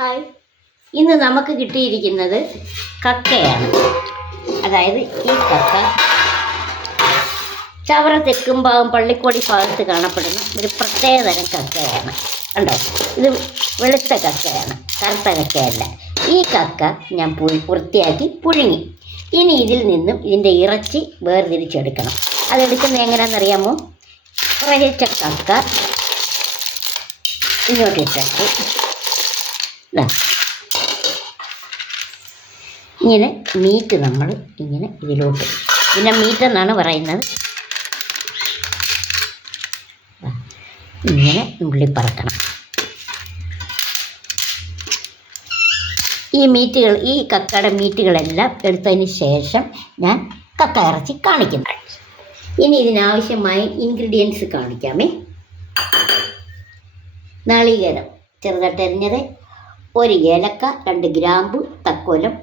Hi, ഇന്ന് നമുക്ക് കിട്ടിയിരിക്കുന്നത് കക്കയാണ്. അതായത് ഈ കക്ക ചവറ തെക്കുംഭാഗം പള്ളിക്കോടി ഭാഗത്ത് കാണപ്പെടുന്ന ഒരു പ്രത്യേകതരം കക്കയാണ്. കണ്ടോ, ഇത് വെളുത്ത കക്കയാണ്, കറുത്ത കക്കയല്ല. ഈ കക്ക ഞാൻ വൃത്തിയാക്കി പുഴുങ്ങി. ഇനി ഇതിൽ നിന്നും ഇതിൻ്റെ ഇറച്ചി വേർതിരിച്ചെടുക്കണം. അതെടുക്കുന്നത് എങ്ങനെയാണെന്നറിയാമോ? വേവിച്ച കക്ക ഇങ്ങോട്ടിട്ടിട്ട് ഇങ്ങനെ മീറ്റ് നമ്മൾ ഇങ്ങനെ ഇതിലോട്ട്, പിന്നെ മീറ്റ് എന്നാണ് പറയുന്നത്, ഇങ്ങനെ നുള്ളിപ്പറക്കണം. ഈ കക്കയുടെ മീറ്റുകളെല്ലാം എടുത്തതിന് ശേഷം ഞാൻ കക്ക ഇറച്ചി കാണിക്കുന്നു. ഇനി ഇതിനാവശ്യമായ ഇൻഗ്രീഡിയൻസ് കാണിക്കാമേ. നാളികേരം ചെറുതായിട്ടരിഞ്ഞത്, ഒരു ഏലക്ക, 2 ഗ്രാമ്പു, തക്കോലം,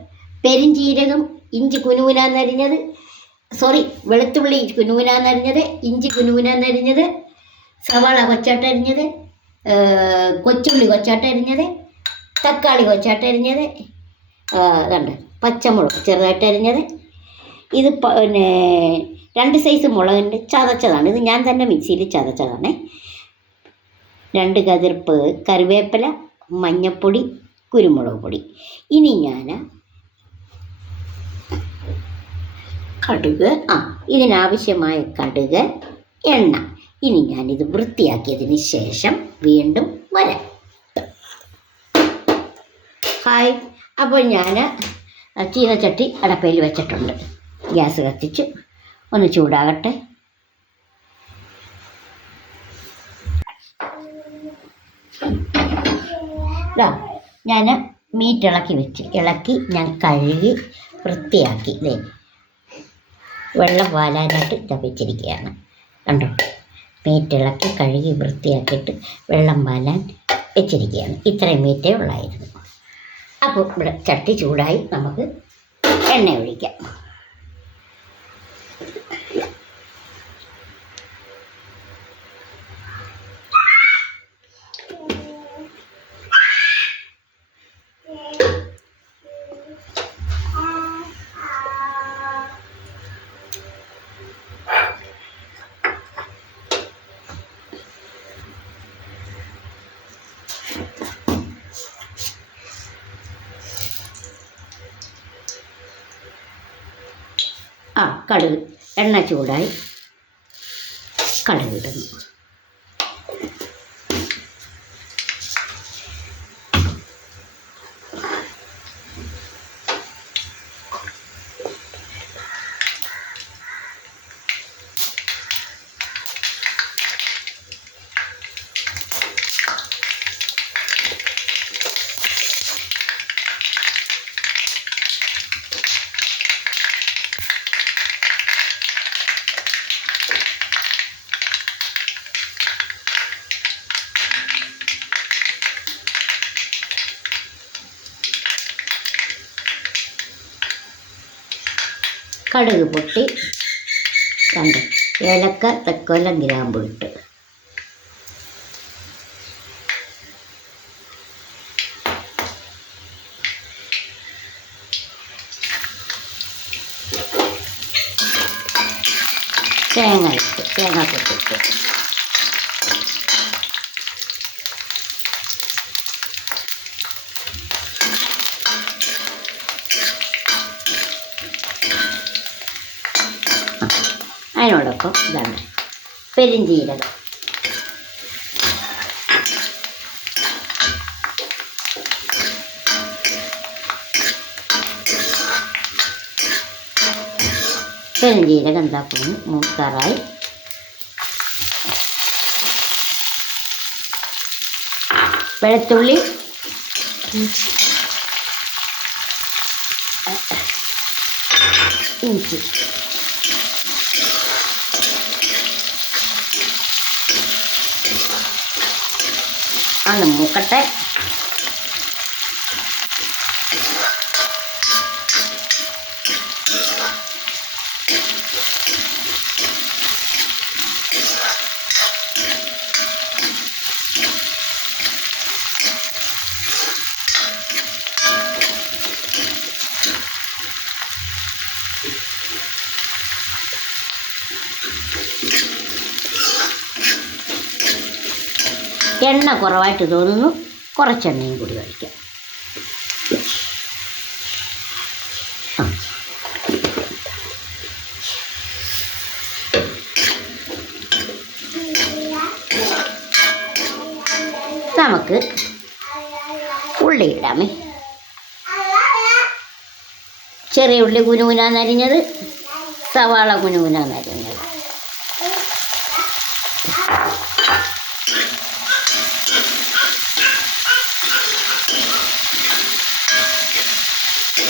പെരിഞ്ചീരകം, ഇഞ്ചി കുനുകുനാന്നരിഞ്ഞത്, വെളുത്തുള്ളി കുനുകുനാന്നരിഞ്ഞത്, ഇഞ്ചി കുനുകുനാന്നരിഞ്ഞത്, സവാള കൊച്ചാട്ടരിഞ്ഞത്, കൊച്ചുള്ളി കൊച്ചാട്ടരിഞ്ഞത്, തക്കാളി കൊച്ചാട്ടരിഞ്ഞത്, അതുണ്ട് പച്ചമുളക് ചെറുതായിട്ടരിഞ്ഞത്. ഇത് പിന്നെ 2 സൈസ് മുളകുണ്ട്, ചതച്ചതാണ്. ഇത് ഞാൻ തന്നെ മിക്സിയിൽ ചതച്ചതാണ്. 2 കതിർപ്പ് കറിവേപ്പില, മഞ്ഞൾപ്പൊടി, കുരുമുളക് പൊടി. ഇനി ഞാൻ കടുക്, ഇതിനാവശ്യമായ കടുക്, എണ്ണ. ഇനി ഞാനിത് വൃത്തിയാക്കിയതിന് ശേഷം വീണ്ടും വരാം. ഹായ്, അപ്പോൾ ഞാൻ ചീനച്ചട്ടി അടപ്പയിൽ വെച്ചിട്ടുണ്ട്. ഗ്യാസ് കത്തിച്ച് ഒന്ന് ചൂടാകട്ടെ. ഞാൻ മീറ്റ് ഇളക്കി ഞാൻ കഴുകി വൃത്തിയാക്കി വെള്ളം വാലാനായിട്ട് വെച്ചിരിക്കുകയാണ്. കണ്ടോ, മീറ്റ് ഇളക്കി കഴുകി വൃത്തിയാക്കിയിട്ട് വെള്ളം വാലാൻ വെച്ചിരിക്കുകയാണ്. ഇത്രയും മീറ്റേ ഉള്ളായിരുന്നു. അപ്പോൾ ഇവിടെ ചട്ടി ചൂടായി, നമുക്ക് എണ്ണ ഒഴിക്കാം. കടുക്, എണ്ണ ചൂടായി, കടുക് ഇടുന്നു. കടുക് പൊട്ടി, കണ്ട് ഏലക്ക, തക്കോലം, ഗ്രാമ്പു ഇട്ട് തേങ്ങ പൊട്ടിട്ട് അതിനോടൊപ്പം ഇതാണ് പെരിഞ്ചീരകം, എന്താക്കുന്നു മൂക്കാറായി. വെളുത്തുള്ളി, ഇഞ്ചി, അത് മൂക്കട്ടെ. എണ്ണ കുറവായിട്ട് തോന്നുന്നു, കുറച്ചെണ്ണയും കൂടി ഒഴിക്കാം. നമുക്ക് ഉള്ളി ഇടാമേ. ചെറിയ ഉള്ളി കുനുകുനാന്നരിഞ്ഞത്, സവാള കുനുകുനാന്നരിഞ്ഞത്.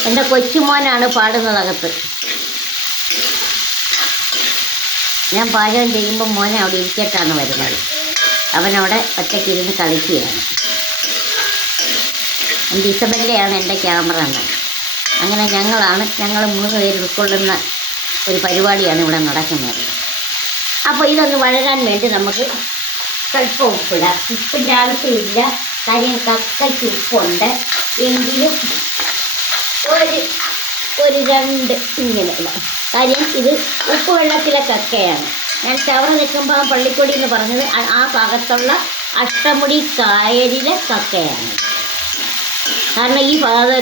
എൻ്റെ കൊച്ചുമോനാണ് പാടുന്നതകത്ത്. ഞാൻ പാചകം ചെയ്യുമ്പോൾ മോനെ അവിടെ ഇരിക്കട്ടാണ് വരുന്നത്. അവനവിടെ ഒറ്റയ്ക്കിരുന്ന് കളിക്കുകയാണ്. എൻ്റെ ഇസബല്ലയാണ് എൻ്റെ ക്യാമറമാൻ. അങ്ങനെ ഞങ്ങൾ 3 പേര് ഉൾക്കൊള്ളുന്ന ഒരു പരിപാടിയാണ് ഇവിടെ നടക്കുന്നത്. അപ്പോൾ ഇതൊന്ന് വഴരാൻ വേണ്ടി നമുക്ക് സ്വല്പം ഉപ്പിടാം. ഉപ്പിൻ്റെ ആവശ്യമില്ല, കാര്യം കക്കയ്ക്ക് ഉപ്പുണ്ട്. എങ്കിലും ഒരു 2 ഇങ്ങനെ ഇടാം. കാര്യം ഇത് ഉപ്പ് വെള്ളത്തിലെ കക്കയാണ്. ഞാൻ ചവറ നിൽക്കുമ്പോൾ പള്ളിക്കൊടി എന്ന് പറഞ്ഞത് ആ ഭാഗത്തുള്ള അഷ്ടമുടി കായലിലെ കക്കയാണ്. കാരണം ഈ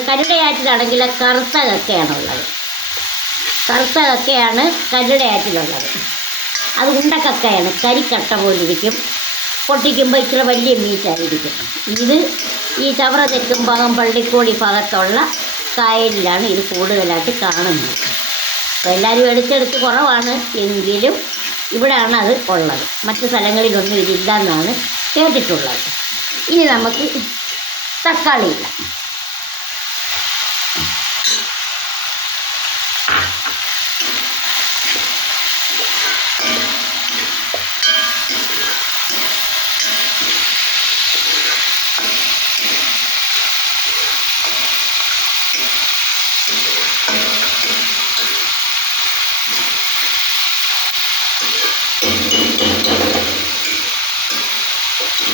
കരുടയാറ്റിലാണെങ്കിൽ കറുത്ത കക്കയാണുള്ളത്. കറുത്ത കക്കയാണ് കരുടയാറ്റിലുള്ളത്. അത് ഉണ്ടക്കക്കയാണ്, കരിക്കട്ട പോലിരിക്കും. പൊട്ടിക്കുമ്പോൾ ഇച്ചിരി വലിയ മീറ്റായിരിക്കും. ഇത് ഈ ചവറ തെക്കുംഭാഗം പള്ളിക്കോടി ഭാഗത്തുള്ള കായലിലാണ് ഇത് കൂടുതലായിട്ട് കാണുന്നത്. അപ്പോൾ എല്ലാവരും എടുത്തെടുത്ത് കുറവാണ്, എങ്കിലും ഇവിടെയാണ് അത് ഉള്ളത്. മറ്റു സ്ഥലങ്ങളിലൊന്നും ഇതില്ല എന്നാണ് കേട്ടിട്ടുള്ളത്. ഇനി നമുക്ക് തക്കാളി ഇടാം.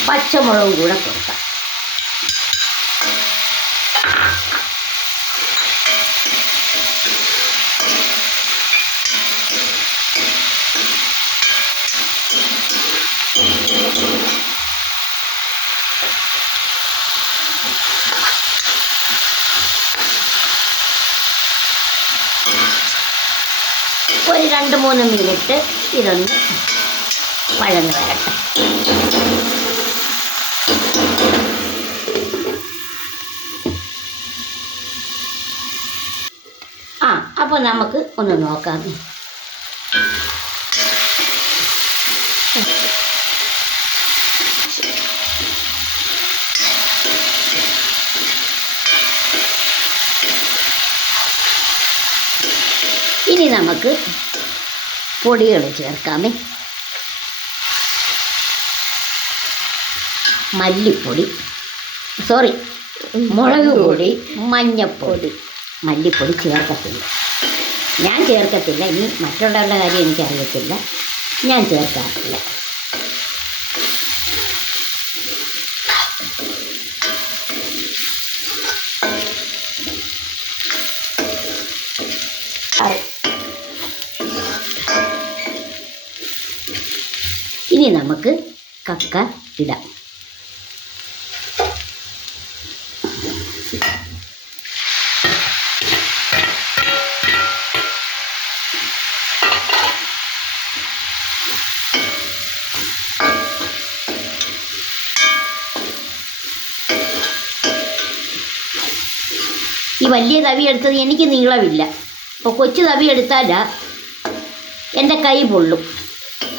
പച്ചമുളകും കൂടെ കൊടുക്കാം. ഒരു 2-3 മിനിറ്റ് ഇതൊന്ന് വഴന്ന് വരട്ടെ. അപ്പോൾ നമുക്ക് ഒന്ന് നോക്കാം. ഇനി നമുക്ക് പൊടികൾ ചേർക്കാമേ. മല്ലിപ്പൊടി, മുളക് പൊടി, മഞ്ഞൾപ്പൊടി. മല്ലിപ്പൊടി ചേർക്കത്തില്ല, ഞാൻ ചേർക്കത്തില്ല. ഇനി മറ്റുള്ളവരുടെ കാര്യം എനിക്കറിയത്തില്ല, ഞാൻ ചേർക്കാറില്ല. ഇനി നമുക്ക് കക്ക ഇടാം. ഈ വലിയ തവി എടുത്തത് എനിക്ക് നീളമില്ല. അപ്പോൾ കൊച്ചു തവി എടുത്താൽ എൻ്റെ കൈ പൊള്ളും.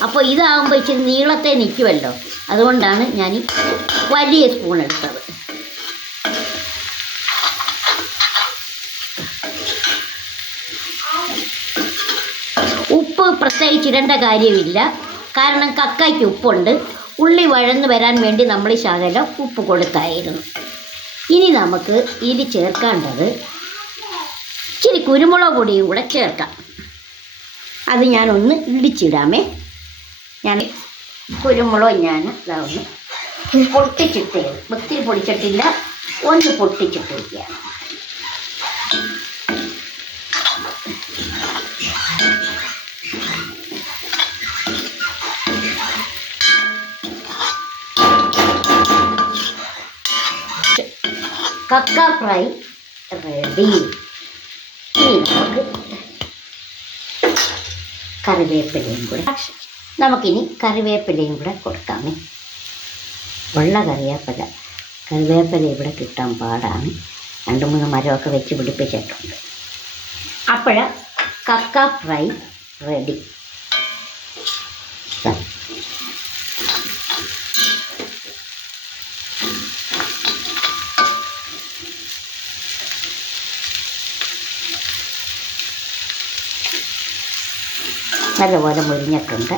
അപ്പോൾ ഇതാകുമ്പോൾ ഇച്ചിരി നീളത്തെ നിൽക്കുമല്ലോ, അതുകൊണ്ടാണ് ഞാൻ വലിയ സ്പൂൺ എടുത്തത്. ഉപ്പ് പ്രത്യേകിച്ച് ഇടേണ്ട കാര്യമില്ല, കാരണം കക്കയ്ക്ക് ഉപ്പുണ്ട്. ഉള്ളി വഴന്ന് വരാൻ വേണ്ടി നമ്മൾ ശകലം ഉപ്പ് കൊടുത്തായിരുന്നു. ഇനി നമുക്ക് ഇതിൽ ചേർക്കേണ്ടത് ഇച്ചിരി കുരുമുളക് പൊടിയും കൂടെ ചേർക്കാം. അത് ഞാനൊന്ന് ഇടിച്ചിടാമേ. ഞാൻ കുരുമുളക് ഇതാവുന്നു പൊട്ടിച്ചിട്ടേ, ഒത്തിരി പൊടിച്ചിട്ടില്ല, ഒന്ന് പൊട്ടിച്ചിട്ടിരിക്കുകയാണ്. കക്ക ഫ്രൈ റെഡി. ഇനി നമുക്ക് കറിവേപ്പിലയും കൂടെ നമുക്കിനി കറിവേപ്പിലയും കൂടെ കൊടുക്കാമേ. ഉള്ള കറിവേപ്പില ഇവിടെ കിട്ടാൻ പാടാണ്. 2-3 മരമൊക്കെ വെച്ച് പിടിപ്പിച്ചിട്ടുണ്ട്. അപ്പോൾ കക്ക ഫ്രൈ റെഡി. നല്ലപോലെ മുരിഞ്ഞിട്ടുണ്ട്.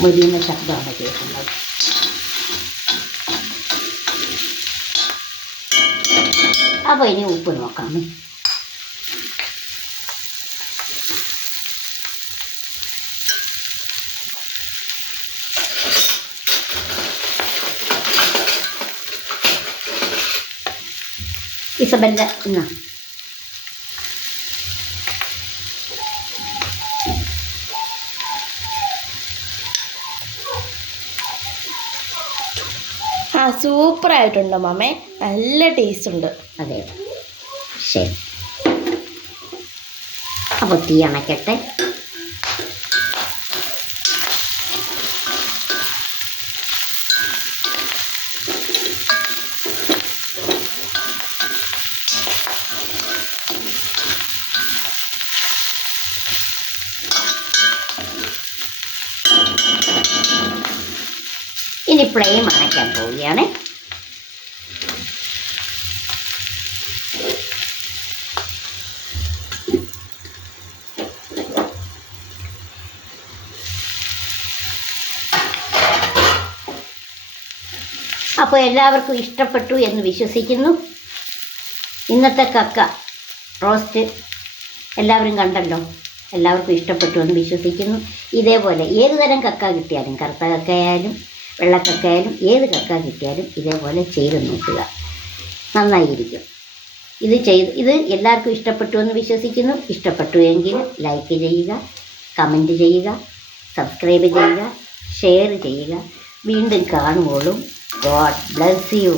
മുരിയുന്ന ശബ്ദമാണ് കേൾക്കുന്നത്. അപ്പോൾ ഇനി ഉപ്പ് നോക്കാമേ. ഇസബെല്ല എന്നാ സൂപ്പറായിട്ടുണ്ടോ മാമേ? നല്ല ടേസ്റ്റ് ഉണ്ട്. അതെ, ശരി. അപ്പോൾ തീ അണയ്ക്കട്ടെ. ഇനി ഫ്ലെയിം അണയ്ക്കാൻ പോവുകയാണ്. അപ്പോൾ എല്ലാവർക്കും ഇഷ്ടപ്പെട്ടു എന്ന് വിശ്വസിക്കുന്നു. ഇന്നത്തെ കക്ക റോസ്റ്റ് എല്ലാവരും കണ്ടല്ലോ. എല്ലാവർക്കും ഇഷ്ടപ്പെട്ടു എന്ന് വിശ്വസിക്കുന്നു. ഇതേപോലെ ഏത് തരം കക്ക കിട്ടിയാലും, കറുത്ത കക്കയായാലും വെള്ളക്കക്കയായാലും ഏത് കക്ക കിട്ടിയാലും ഇതേപോലെ ചെയ്ത് നോക്കുക, നന്നായിരിക്കും. ഇത് എല്ലാവർക്കും ഇഷ്ടപ്പെട്ടു എന്ന് വിശ്വസിക്കുന്നു. ഇഷ്ടപ്പെട്ടു എങ്കിൽ ലൈക്ക് ചെയ്യുക, കമൻറ്റ് ചെയ്യുക, സബ്സ്ക്രൈബ് ചെയ്യുക, ഷെയർ ചെയ്യുക. വീണ്ടും കാണുവോളും. God bless you.